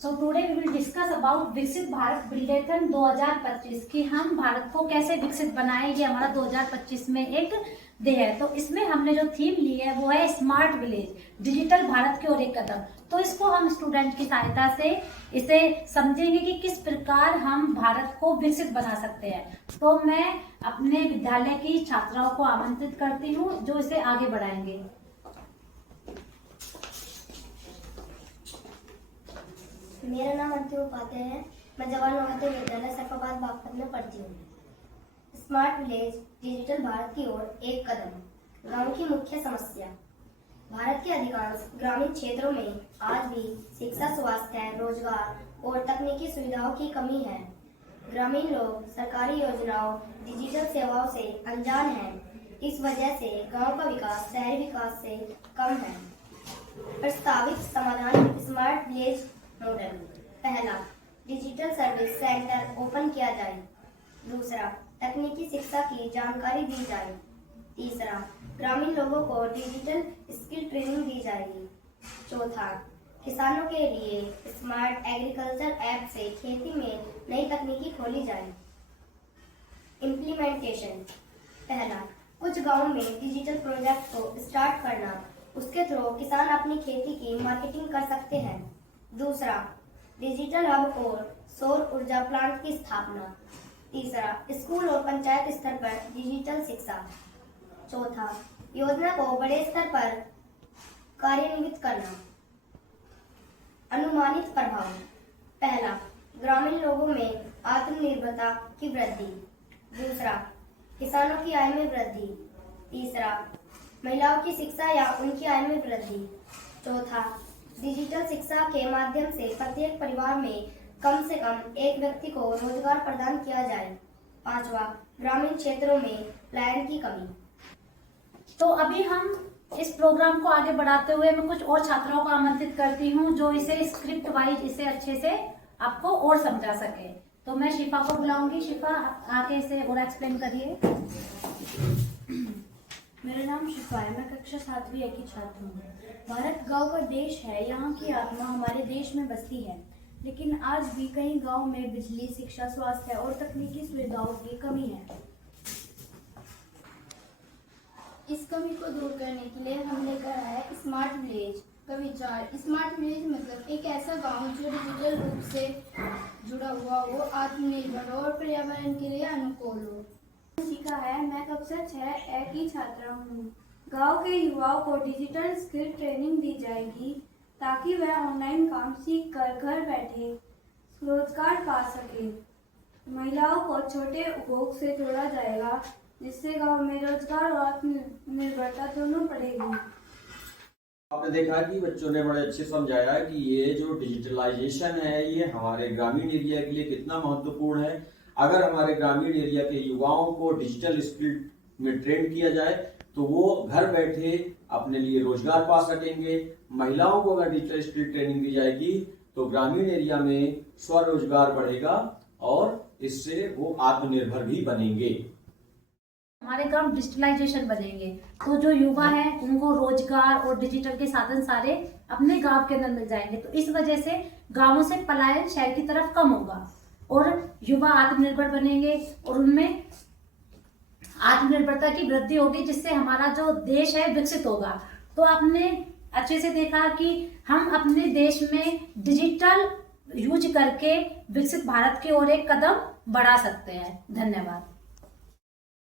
So today we will discuss about Viksit Bharat बिल्डेथन 2025 कि हम भारत को कैसे विकसित बनाएं। ये हमारा 2025 में एक ध्येय है। तो इसमें हमने जो थीम ली है वो है स्मार्ट विलेज, डिजिटल भारत की ओर एक कदम। तो इसको हम स्टूडेंट की सहायता से इसे समझेंगे कि किस प्रकार हम भारत को विकसित बना सकते हैं। तो मैं अपने विद्यालय की छात्राओं को आमंत्रित करती हूँ जो इसे आगे बढ़ाएंगे। मेरा नाम अंतिम उपाध्याय है। मैं जवाहर नवोदय विद्यालय सैफाबाद बागपत में पढ़ती हूँ। स्मार्ट विलेज, डिजिटल भारत की ओर एक कदम। गांव की मुख्य समस्या। भारत के अधिकांश ग्रामीण क्षेत्रों में आज भी शिक्षा, स्वास्थ्य, रोजगार और तकनीकी सुविधाओं की कमी है। ग्रामीण लोग सरकारी योजनाओं, डिजिटल सेवाओं से अनजान हैं। इस वजह से गांव का विकास शहरी विकास से कम है। प्रस्तावित समाधान स्मार्ट विलेज मॉडल। पहला, डिजिटल सर्विस सेंटर ओपन किया जाए। दूसरा, तकनीकी शिक्षा की जानकारी दी जाए। तीसरा, ग्रामीण लोगों को डिजिटल स्किल ट्रेनिंग दी जाएगी। चौथा, किसानों के लिए स्मार्ट एग्रीकल्चर ऐप से खेती में नई तकनीकी खोली जाए। इम्प्लीमेंटेशन। पहला, कुछ गांवों में डिजिटल प्रोजेक्ट को स्टार्ट करना, उसके थ्रू किसान अपनी खेती की मार्केटिंग कर सकते हैं। दूसरा, डिजिटल हब और सौर ऊर्जा प्लांट की स्थापना। तीसरा, स्कूल और पंचायत स्तर पर डिजिटल शिक्षा। चौथा, योजना को बड़े स्तर पर कार्यान्वित करना। अनुमानित प्रभाव। पहला, ग्रामीण लोगों में आत्मनिर्भरता की वृद्धि। दूसरा, किसानों की आय में वृद्धि। तीसरा, महिलाओं की शिक्षा या उनकी आय में वृद्धि। चौथा, डिजिटल शिक्षा के माध्यम से प्रत्येक परिवार में कम से कम एक व्यक्ति को रोजगार प्रदान किया जाए। पांचवा, ग्रामीण क्षेत्रों में लाइन की कमी। तो अभी हम इस प्रोग्राम को आगे बढ़ाते हुए मैं कुछ और छात्राओं को आमंत्रित करती हूँ जो इसे स्क्रिप्ट वाइज इसे अच्छे से आपको और समझा सके। तो मैं शिफा को बुलाऊंगी। शिफा, आके इसे और एक्सप्लेन करिए। मेरा नाम शिफा है। मैं कक्षा 7वीं की छात्र हूँ। भारत गांव का देश है। यहाँ की आत्मा हमारे देश में बसती है, लेकिन आज भी कई गांव में बिजली, शिक्षा, स्वास्थ्य और तकनीकी सुविधाओं की कमी है। इस कमी को दूर करने के लिए हमने कहा है स्मार्ट विलेज का विचार। स्मार्ट विलेज मतलब एक ऐसा गांव जो डिजिटल रूप से जुड़ा हुआ हो, आत्मनिर्भर हो और पर्यावरण के लिए अनुकूल हो। सीखा है। मैं कक्षा 6 की छात्रा हूँ। गांव के युवाओं को डिजिटल स्किल ट्रेनिंग दी जाएगी ताकि वह ऑनलाइन काम सीख कर घर बैठे रोजगार पा सके। महिलाओं को छोटे उद्योग से जोड़ा जाएगा जिससे गांव में रोजगार और आत्मनिर्भरता दोनों बढ़ेगी। आपने देखा कि बच्चों ने बड़े अच्छे समझाया कि ये जो डिजिटलाइजेशन है ये हमारे ग्रामीण एरिया के लिए कितना महत्वपूर्ण है। अगर हमारे ग्रामीण एरिया के युवाओं को डिजिटल स्किल में ट्रेन किया जाए तो वो घर बैठे अपने लिए रोजगार पा सकेंगे। महिलाओं को अगर डिजिटल स्किल ट्रेनिंग दी जाएगी तो ग्रामीण एरिया में स्वरोजगार बढ़ेगा और इससे वो आत्मनिर्भर भी बनेंगे। हमारे गांव डिजिटलाइजेशन बनेंगे तो जो युवा हैं उनको रोजगार और डिजिटल के साधन सारे अपने गांव के अंदर मिल जाएंगे। तो इस वजह से गांवों से पलायन शहर की तरफ कम होगा और युवा आत्मनिर्भर बनेंगे और उनमें आत्मनिर्भरता की वृद्धि होगी जिससे हमारा जो देश है विकसित होगा। तो आपने अच्छे से देखा कि हम अपने देश में डिजिटल यूज करके विकसित भारत की ओर एक कदम बढ़ा सकते हैं। धन्यवाद।